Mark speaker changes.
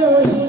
Speaker 1: Deus.